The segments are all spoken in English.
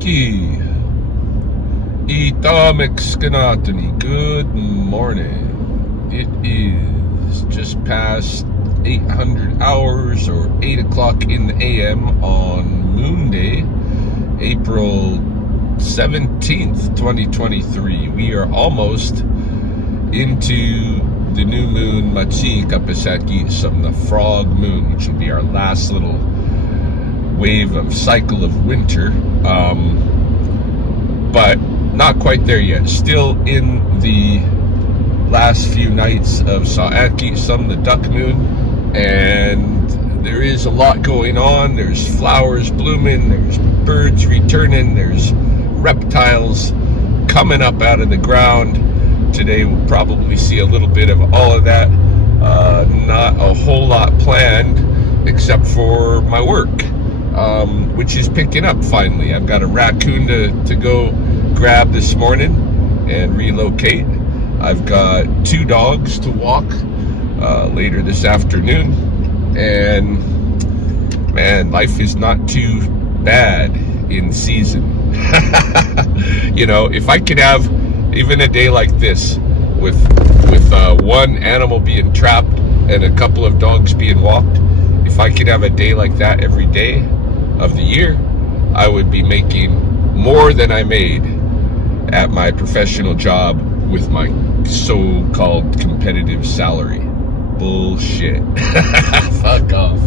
Aki. Itamexkanatani. Good morning. It is just past 800 hours or 8 o'clock in the AM on Moon Day, April 17th, 2023. We are almost into the new moon, Machi Kapesaki, some the frog moon, which will be our last little wave of cycle of winter. But not quite there yet. Still in the last few nights of Sa'aki, some the duck moon, and there is a lot going on. There's flowers blooming, there's birds returning, there's reptiles coming up out of the ground. Today we'll probably see a little bit of all of that. Not a whole lot planned except for my work, which is picking up finally. I've got a raccoon to go grab this morning and relocate. I've got 2 dogs to walk later this afternoon, and man, life is not too bad in season. You know, if I could have even a day like this with one animal being trapped and a couple of dogs being walked, if I could have a day like that every day of the year, I would be making more than I made at my professional job with my so-called competitive salary. Bullshit. Fuck off.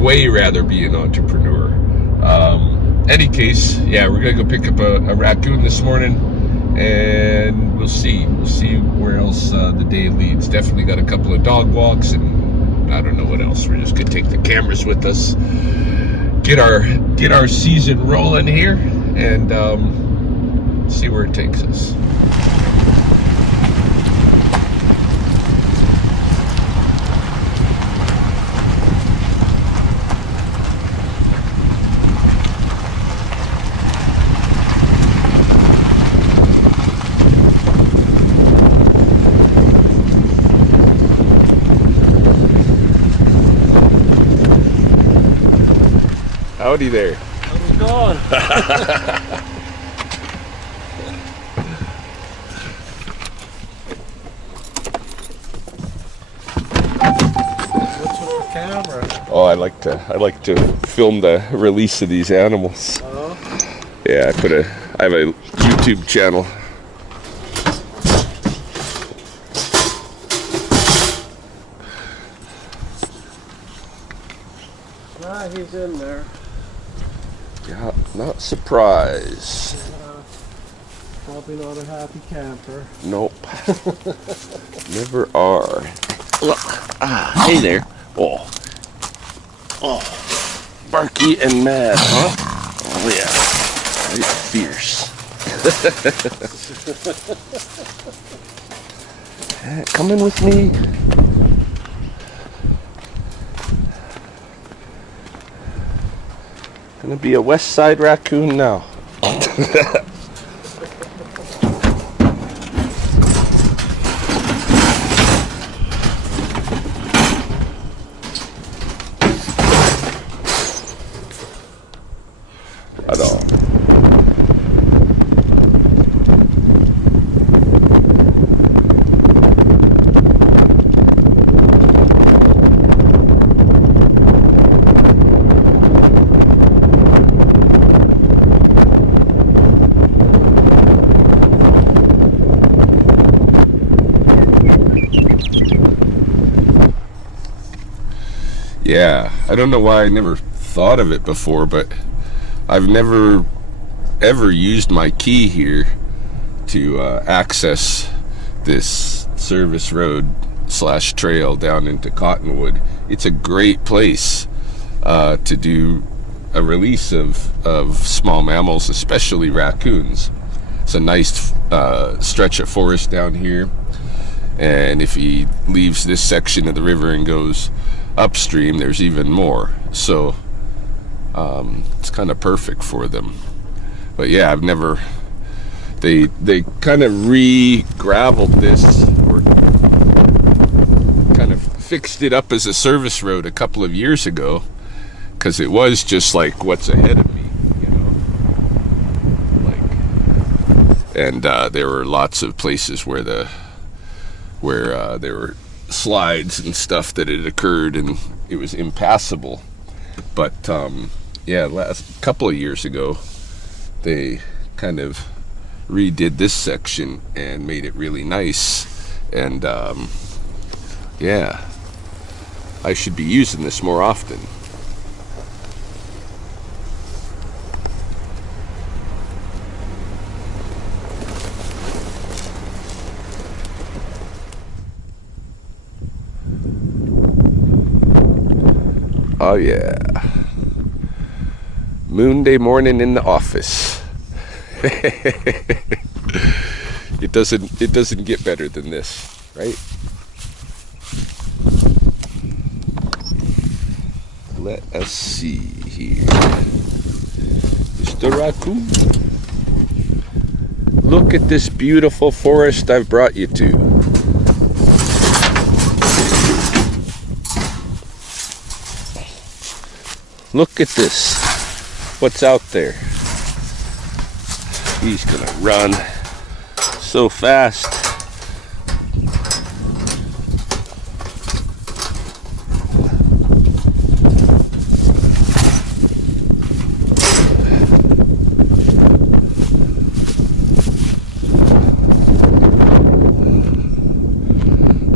Way rather be an entrepreneur. Any case, yeah, we're gonna go pick up a raccoon this morning, and we'll see where else the day leads. Definitely got a couple of dog walks, and I don't know what else. We're just gonna take the cameras with us, get our season rolling here, and see where it takes us. Howdy there. How's it going? What's with the camera? Oh, I like to film the release of these animals. Oh. Yeah, I have a YouTube channel. Ah, he's in there. Yeah, not surprised. Probably not a happy camper. Nope. Never are. Look. Ah, hey there. Oh, barky and mad, huh? Oh yeah, right, fierce. Come in with me. Gonna be a West Side raccoon now. At all. Yeah, I don't know why I never thought of it before, but I've never ever used my key here to access this service road / trail down into Cottonwood. It's a great place to do a release of small mammals, especially raccoons. It's a nice stretch of forest down here, and if he leaves this section of the river and goes upstream, there's even more. So it's kind of perfect for them. But yeah, I've never. They kind of re-graveled this, or kind of fixed it up as a service road a couple of years ago, because it was just like what's ahead of me, and there were lots of places where there were slides and stuff that had occurred, and it was impassable. But yeah, last couple of years ago, they kind of redid this section and made it really nice. And yeah, I should be using this more often. Oh yeah, Moon Day morning in the office. It doesn't get better than this, right? Let us see here. Mr. Raccoon, look at this beautiful forest I've brought you to. Look at this. What's out there? He's gonna run so fast.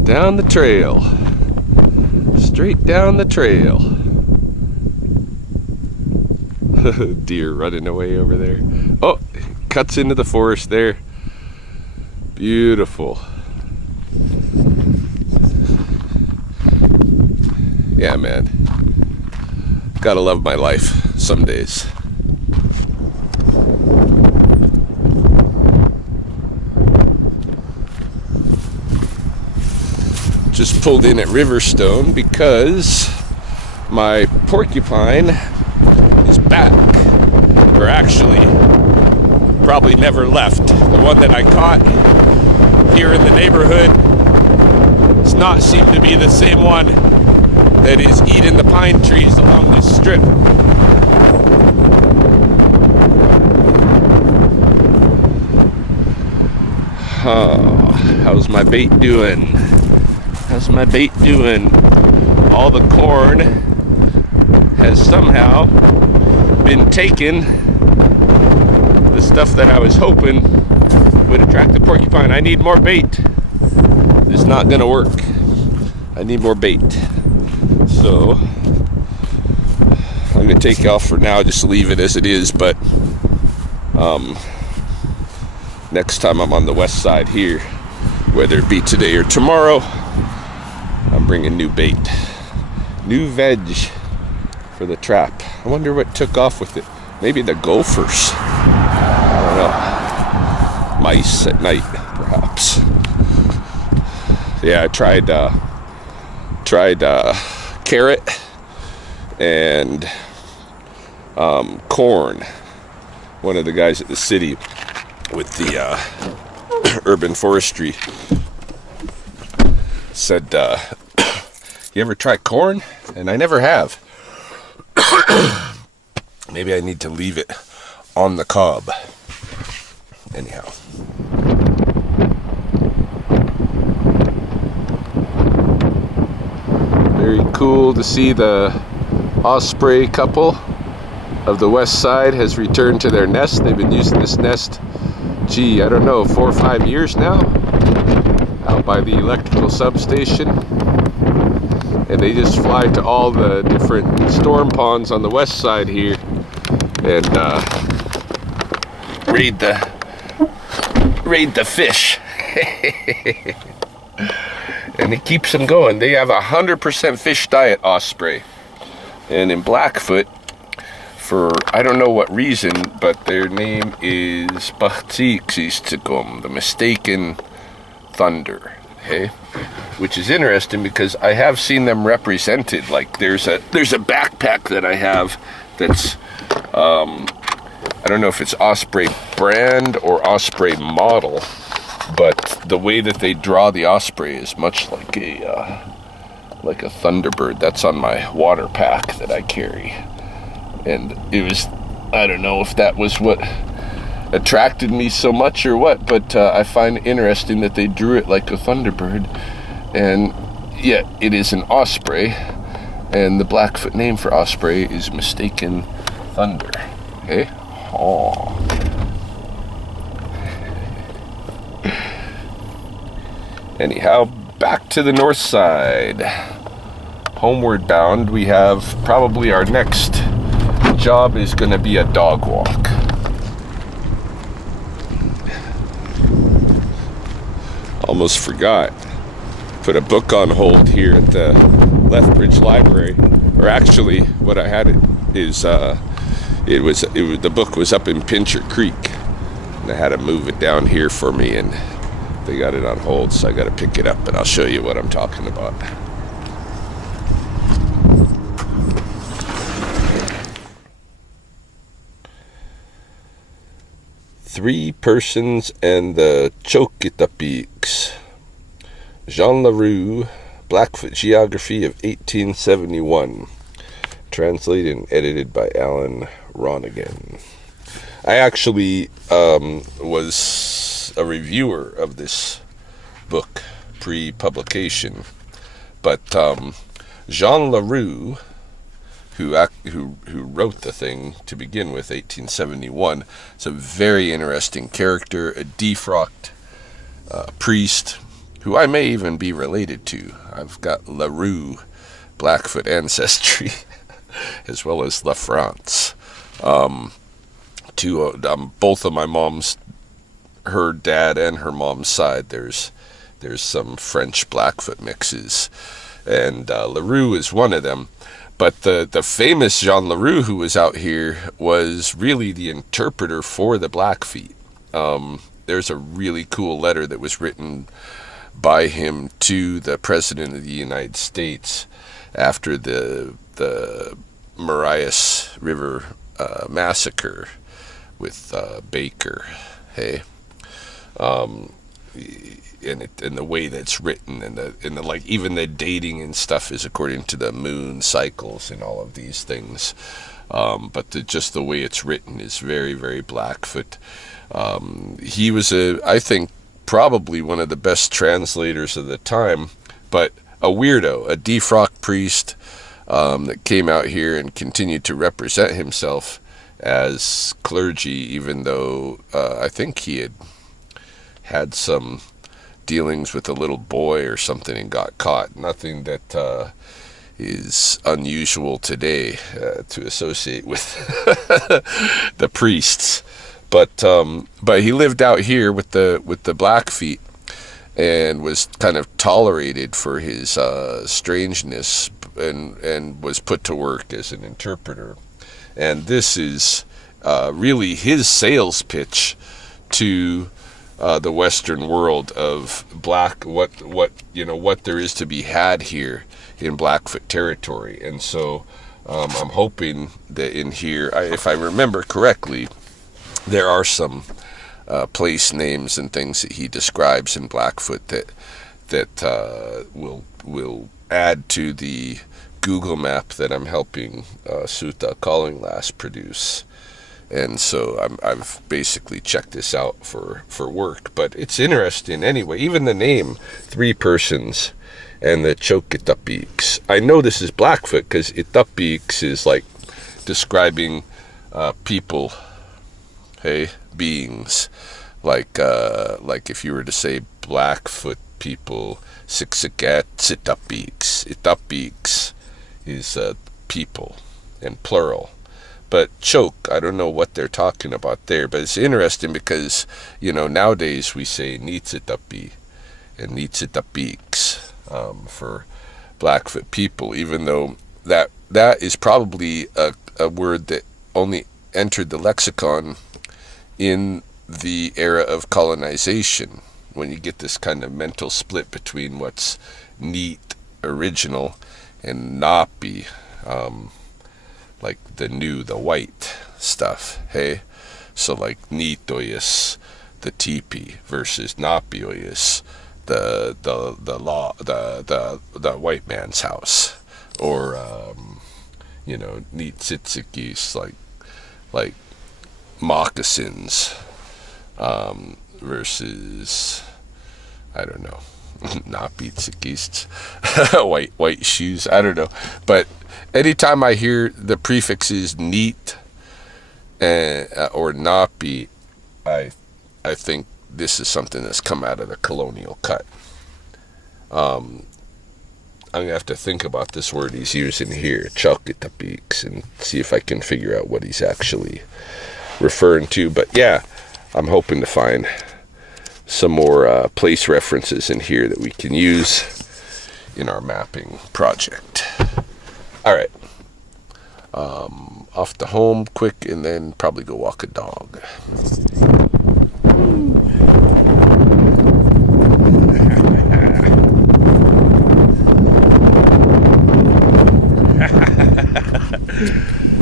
Down the trail. Straight down the trail. Deer running away over there. Oh, cuts into the forest there. Beautiful. Yeah, man. Gotta love my life some days. Just pulled in at Riverstone because my porcupine is back. Or actually, probably never left. The one that I caught here in the neighborhood does not seem to be the same one that is eating the pine trees along this strip. Oh, how's my bait doing? How's my bait doing? All the corn has somehow been taken. The stuff that I was hoping would attract the porcupine. I need more bait. It's not gonna work. I need more bait. So I'm gonna take you off for now, just leave it as it is, but next time I'm on the west side here, whether it be today or tomorrow, I'm bringing new bait, new veg for the trap. I wonder what took off with it. Maybe the gophers. I don't know. Mice at night, perhaps. Yeah, I tried carrot and corn. One of the guys at the city with the urban forestry said, you ever try corn? And I never have. Maybe I need to leave it on the cob. Anyhow. Very cool to see the Osprey couple of the west side has returned to their nest. They've been using this nest, gee, I don't know, 4 or 5 years now, out by the electrical substation. And they just fly to all the different storm ponds on the west side here and raid the fish. And it keeps them going. They have 100% fish diet, Osprey. And in Blackfoot, for I don't know what reason, but their name is Bachtixistikum, the mistaken thunder. Okay? Which is interesting because I have seen them represented. Like there's a backpack that I have that's I don't know if it's Osprey brand or Osprey model, but the way that they draw the Osprey is much like a Thunderbird. That's on my water pack that I carry. And it was, I don't know if that was what attracted me so much or what, but I find it interesting that they drew it like a thunderbird, and yet it is an osprey, and the Blackfoot name for osprey is mistaken thunder. Okay? Oh. Anyhow, back to the north side. Homeward bound, we have probably our next job is going to be a dog walk. Almost forgot. Put a book on hold here at the Lethbridge Library. Or actually, what I had is the book was up in Pincher Creek, and I had to move it down here for me, and they got it on hold, so I got to pick it up, and I'll show you what I'm talking about. Three Persons and the Chokitapeaks. Jean LaRue, Blackfoot Geography of 1871. Translated and edited by Alan Ronigan. I actually was a reviewer of this book pre-publication, but Jean LaRue, who wrote the thing to begin with, 1871, is a very interesting character, a defrocked priest who I may even be related to. I've got LaRue Blackfoot ancestry as well as La France. Both of my mom's, her dad and her mom's side, there's some French Blackfoot mixes, and LaRue is one of them. But the famous Jean LaRue who was out here was really the interpreter for the Blackfeet. There's a really cool letter that was written by him to the President of the United States after the Marias River massacre with Baker. Hey, and the way that's written, and the like, even the dating and stuff is according to the moon cycles and all of these things. But just the way it's written is very, very Blackfoot. He was I think probably one of the best translators of the time, but a weirdo, a defrocked priest that came out here and continued to represent himself as clergy, even though I think he had some dealings with a little boy or something and got caught. Nothing that is unusual today to associate with the priests. But he lived out here with the Blackfeet and was kind of tolerated for his strangeness, and was put to work as an interpreter. And this is really his sales pitch to the Western world of what there is to be had here in Blackfoot territory. And so I'm hoping that in here, if I remember correctly, there are some place names and things that he describes in Blackfoot that will add to the Google map that I'm helping Suta Calling Last produce. And so I've basically checked this out for work. But it's interesting anyway. Even the name, Three Persons and the Chokitapeaks. I know this is Blackfoot because Itapeaks is like describing people, hey, beings. Like if you were to say Blackfoot people, Siksikat, Itapeaks. Itapeaks is people and plural. But choke, I don't know what they're talking about there, but it's interesting because, nowadays we say Nitsitapi and Nitsitapeaks for Blackfoot people, even though that is probably a word that only entered the lexicon in the era of colonization, when you get this kind of mental split between what's neat, original, and napi, like the white stuff, hey? So like nitoyas, the teepee, versus napioyas, the white man's house, or neat tzitzikis, like moccasins, versus, I don't know, not tzitzikis, white shoes. I don't know. But anytime I hear the prefixes neat or napi, I think this is something that's come out of the colonial cut. I'm going to have to think about this word he's using here, chalkitapiks, and see if I can figure out what he's actually referring to. But yeah, I'm hoping to find some more place references in here that we can use in our mapping project. All right. Off to home quick, and then probably go walk a dog.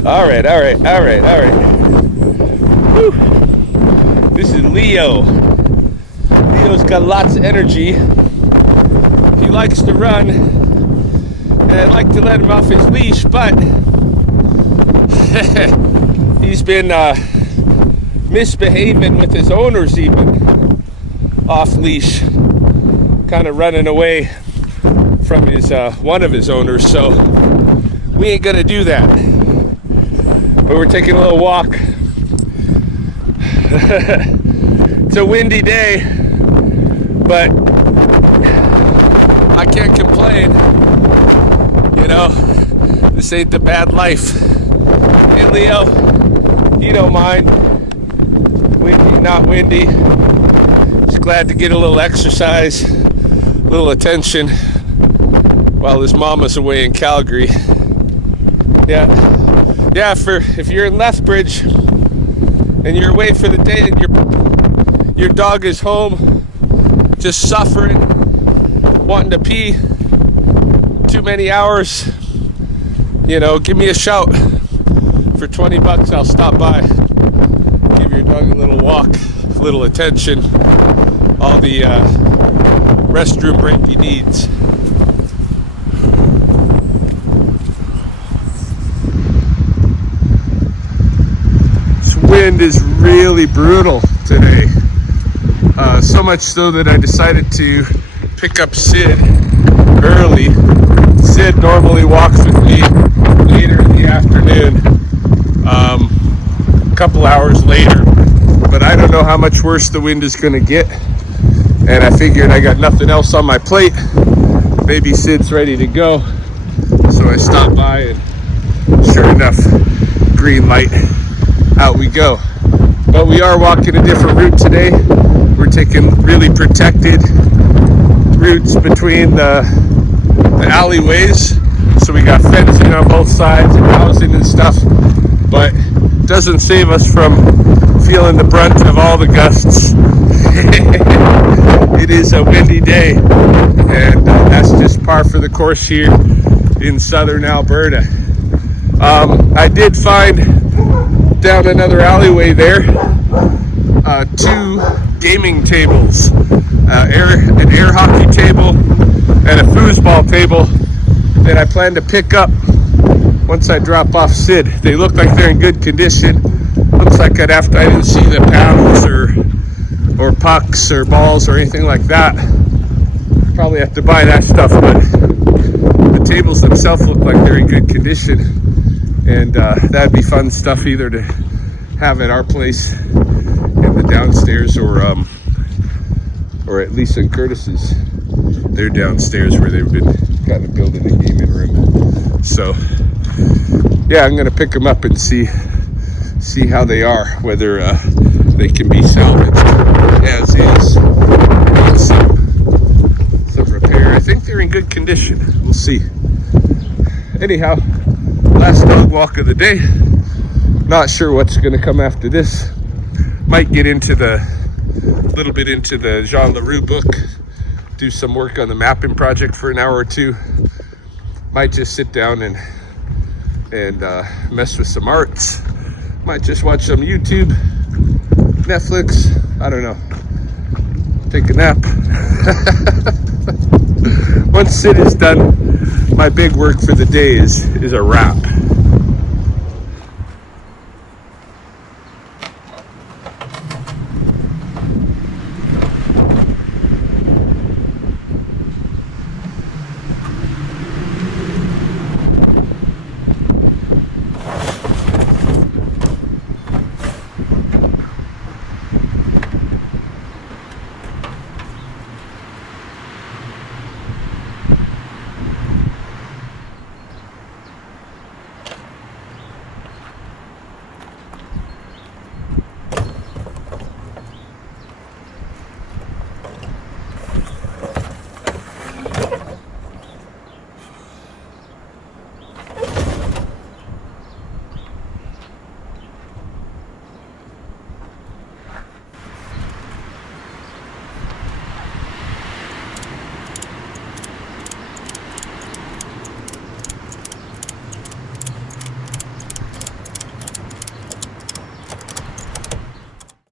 All right. Whew. This is Leo. Leo's got lots of energy. He likes to run, and I'd like to let him off his leash, but he's been misbehaving with his owners, even off leash, kind of running away from his one of his owners. So we ain't gonna do that. But we're taking a little walk. It's a windy day, but I can't complain. This ain't the bad life. Hey Leo, you don't mind. Windy, not windy. Just glad to get a little exercise, a little attention while his mama's away in Calgary. Yeah, if you're in Lethbridge and you're away for the day and your dog is home just suffering, wanting to pee, too many hours, give me a shout. For $20, I'll stop by, give your dog a little walk, a little attention, all the restroom break he needs. Wind is really brutal today, so much so that I decided to pick up Sid early. Sid normally walks with me later in the afternoon, a couple hours later, but I don't know how much worse the wind is going to get, and I figured I got nothing else on my plate, maybe Sid's ready to go, so I stopped by, and sure enough, green light. Out we go. But we are walking a different route today. We're taking really protected routes between the alleyways. So we got fencing on both sides and housing and stuff. But it doesn't save us from feeling the brunt of all the gusts. It is a windy day. And that's just par for the course here in southern Alberta. I did find down another alleyway there, 2 gaming tables, an air hockey table and a foosball table that I plan to pick up once I drop off Sid. They look like they're in good condition. Looks like I didn't see the paddles or pucks or balls or anything like that. Probably have to buy that stuff, but the tables themselves look like they're in good condition. And that'd be fun stuff either to have at our place in the downstairs or at least in Curtis's. They're downstairs where they've been kind of building a gaming room. So yeah, I'm gonna pick them up and see how they are, whether they can be salvaged as is. Some repair. I think they're in good condition. We'll see. Anyhow, last dog walk of the day. Not sure what's going to come after this. Might get into a little bit into the Jean LaRue book. Do some work on the mapping project for an hour or two. Might just sit down and mess with some arts. Might just watch some YouTube, Netflix. I don't know. Take a nap. Once Sid is done, my big work for the day is a wrap.